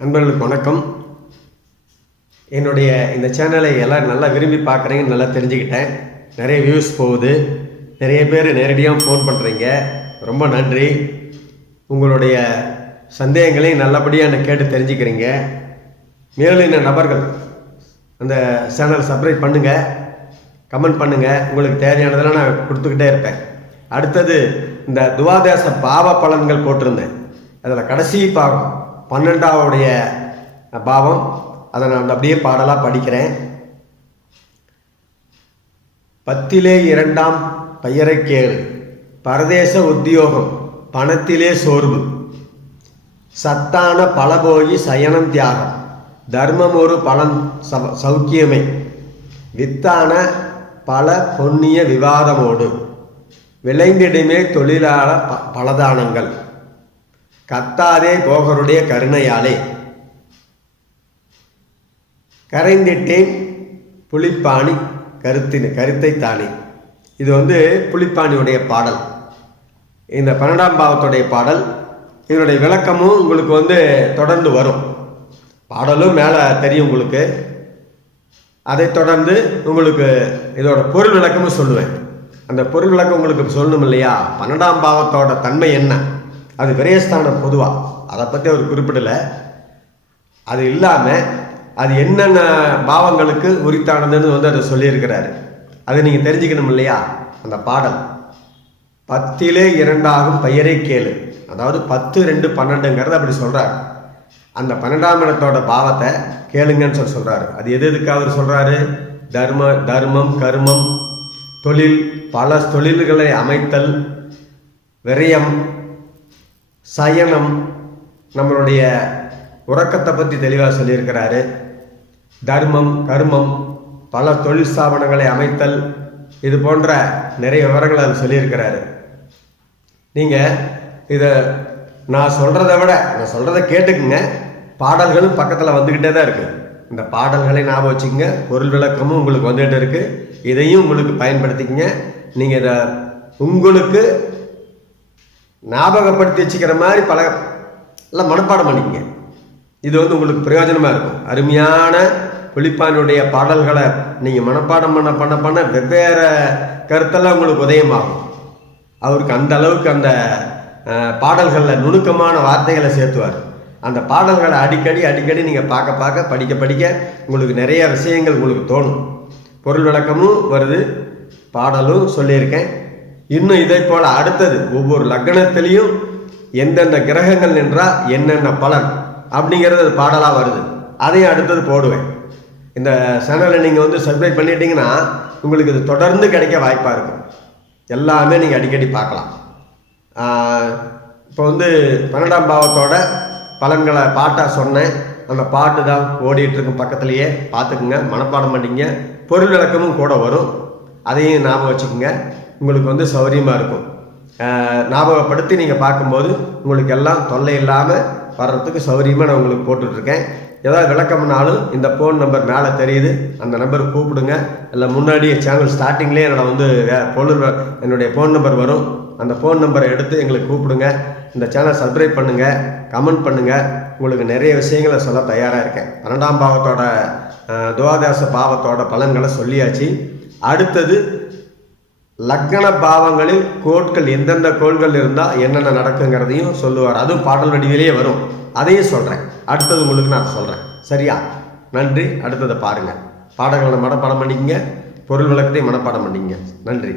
நண்பர்களுக்கு வணக்கம். என்னுடைய இந்த சேனலை எல்லாம் நல்லா விரும்பி பார்க்குறீங்கன்னு நல்லா தெரிஞ்சுக்கிட்டேன். நிறைய வியூஸ் போகுது, நிறைய பேர் நேரடியாக ஃபோன் பண்ணுறீங்க, ரொம்ப நன்றி. உங்களுடைய சந்தேகங்களையும் நல்லபடியாக என்னை கேட்டு தெரிஞ்சுக்கிறீங்க. மேலும் இந்த நபர்கள் அந்த சேனல் சப்ஸ்கிரைப் பண்ணுங்கள், கமெண்ட் பண்ணுங்கள். உங்களுக்கு தேவையானதெல்லாம் நான் கொடுத்துக்கிட்டே இருப்பேன். அடுத்தது இந்த துவாதச பாவ பலன்கள் போட்டிருந்தேன். அதில் கடைசி பாவம் 12வது பாவம், அதை நான் அப்படியே பாடலாக படிக்கிறேன். 10 2 பையரை கேளு, பரதேச உத்தியோகம், பணத்திலே சோர்வு, சத்தான பலபோயி சயனம் தியாகம், தர்மம் ஒரு பலன் சௌக்கியமை, வித்தான பல பொன்னிய விவாதமோடு, விளைந்திடுமே தொழிலாள பலதானங்கள், கத்தாதே போகருடைய கருணையாலே, கரைந்திட்டேன் புலிப்பாணி கருத்தை தானே. இது புலிப்பாணியுடைய பாடல். இந்த 12ஆம் பாவத்துடைய பாடல். இதனுடைய விளக்கமும் உங்களுக்கு தொடர்ந்து வரும். பாடலும் மேலே தெரியும் உங்களுக்கு. அதை தொடர்ந்து உங்களுக்கு இதோட பொருள் விளக்கமும் சொல்லுவேன். அந்த பொருள் விளக்கம் உங்களுக்கு சொல்லணும் இல்லையா? 12ஆம் பாவத்தோட தன்மை என்ன, அது விரயஸ்தானம் பொதுவாக, அதை பற்றி அவர் குறிப்பிடலை. அது இல்லாமல் அது என்னென்ன பாவங்களுக்கு உரித்தானதுன்னு அதை சொல்லியிருக்கிறாரு. அதை நீங்கள் தெரிஞ்சுக்கணும் இல்லையா? அந்த பாடல் 10 2 பையரை கேளு, அதாவது 10 2 12ங்கிறது அப்படி சொல்கிறார். அந்த 12ஆம் இடத்தோட பாவத்தை கேளுங்கன்னு சொல்கிறாரு. அது எதுக்கு அவர் சொல்கிறாரு? தர்மம், கர்மம், தொழில், பல தொழில்களை அமைத்தல், விரயம், சயனம், நம்மளுடைய உறக்கத்தை பற்றி தெளிவாக சொல்லியிருக்கிறாரு. தர்மம், கர்மம், பல தொழில் ஸ்தாபனங்களை அமைத்தல், இது போன்ற நிறைய விவரங்களை அது சொல்லியிருக்கிறாரு. நீங்கள் இதை நான் சொல்கிறத கேட்டுக்குங்க. பாடல்களும் பக்கத்தில் வந்துக்கிட்டே தான் இருக்குது. இந்த பாடல்களை ஞாபகம் வச்சுக்கோங்க. பொருள் விளக்கமும் உங்களுக்கு வந்துகிட்டு இருக்குது. இதையும் உங்களுக்கு பயன்படுத்திக்கங்க. நீங்கள் இதை உங்களுக்கு ஞாபகப்படுத்தி வச்சுக்கிற மாதிரி எல்லாம் மனப்பாடம் பண்ணிக்கங்க. இது உங்களுக்கு பிரயோஜனமாக இருக்கும். அருமையான புலிப்பானுடைய பாடல்களை நீங்கள் மனப்பாடம் பண்ண வெவ்வேறு கருத்தெல்லாம் உங்களுக்கு உதயமாகும். அவருக்கு அந்த அளவுக்கு அந்த பாடல்களில் நுணுக்கமான வார்த்தைகளை சேர்த்துவார். அந்த பாடல்களை அடிக்கடி நீங்கள் பார்க்க படிக்க உங்களுக்கு நிறைய விஷயங்கள் உங்களுக்கு தோணும். பொருள் விளக்கமும் வருது, பாடலும் சொல்லியிருக்கேன். இன்னும் இதை போல் அடுத்தது ஒவ்வொரு லக்னத்திலையும் எந்தெந்த கிரகங்கள் நின்றால் என்னென்ன பலன் அப்படிங்கிறது பாடலாக வருது. அதையும் அடுத்தது போடுவேன். இந்த சேனலை நீங்கள் சப்ஸ்கிரைப் பண்ணிட்டீங்கன்னா உங்களுக்கு இது தொடர்ந்து கிடைக்க வாய்ப்பாக இருக்கும். எல்லாமே நீங்கள் அடிக்கடி பார்க்கலாம். இப்போ 12ஆம் பாவத்தோட பலன்களை பாட்டாக சொன்னேன். அந்த பாட்டு தான் ஓடிட்டுருக்கும், பக்கத்துலேயே பார்த்துக்குங்க, மனப்பாடம் பண்ணிங்க. பொருள் விளக்கமும் கூட வரும், அதையும் ஞாபகம் வச்சுக்கோங்க. உங்களுக்கு சௌகரியமாக இருக்கும். ஞாபகப்படுத்தி நீங்கள் பார்க்கும்போது உங்களுக்கு எல்லாம் தொல்லை இல்லாமல் வர்றதுக்கு சௌகரியமாக நான் உங்களுக்கு போட்டுட்ருக்கேன். ஏதாவது விளக்கம்னாலும் இந்த ஃபோன் நம்பர் மேலே தெரியுது, அந்த நம்பருக்கு கூப்பிடுங்க. இல்லை முன்னாடியே சேனல் ஸ்டார்டிங்லேயே என்னுடைய ஃபோன் நம்பர் வரும். அந்த ஃபோன் நம்பரை எடுத்து எங்களுக்கு கூப்பிடுங்க. இந்த சேனல் சப்ஸ்கிரைப் பண்ணுங்கள், கமெண்ட் பண்ணுங்கள். உங்களுக்கு நிறைய விஷயங்களை சொல்ல தயாராக இருக்கேன். 12ஆம் பாவத்தோட துவாதச பாவத்தோட பலன்களை சொல்லியாச்சு. அடுத்தது லக்ன பாவங்களில் கோட்கள், எந்தெந்த கோள்கள் இருந்தால் என்னென்ன நடக்குங்கிறதையும் சொல்லுவார். அதுவும் பாடல் வடிவிலேயே வரும், அதையும் சொல்கிறேன். அடுத்தது உங்களுக்கு நான் சொல்கிறேன். சரியா? நன்றி. அடுத்ததை பாருங்கள். பாடல்களை மனப்பாடம் பண்ணிக்கங்க, பொருள் விளக்கத்தையும் மனப்பாடம் பண்ணிக்கங்க. நன்றி.